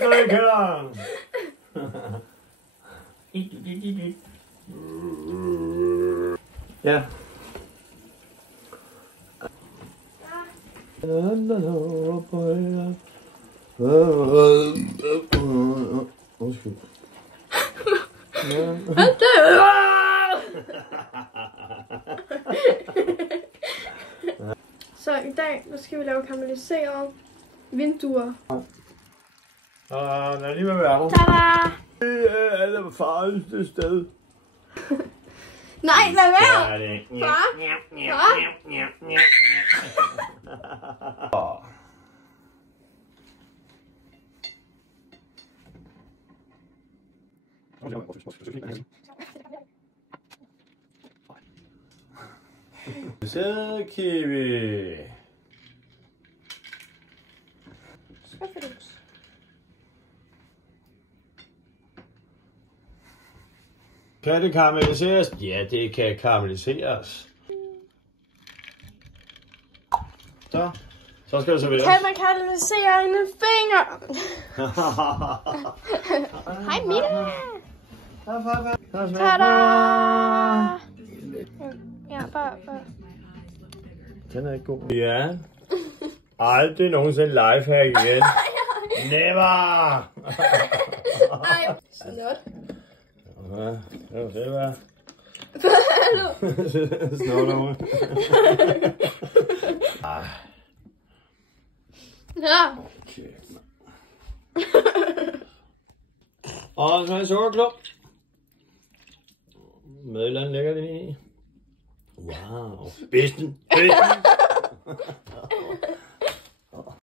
Så i kælderen. Ja. Undskyld. Så i dag skal vi lave karamelliserede vinduer. Den er lige ved at være her. Tada! Det er det farligste sted. Nej, lad være! Far? Far? Sædekiwi. Skuffelus. Kan det karamelliseres? Ja, det kan karamelliseres. Så skal det serveres. Kan man karamellisere en finger? Hej Mila! Tada! Ja, bare. Den er ikke god. Ja. Aldrig nogensinde lifehack igen. Never! Ej, snot. Ja, det var det, hvad? Snot over. Ja. Okay. Og så en sukkerklump. Med et eller andet lækkert i. Wow. Bedsten.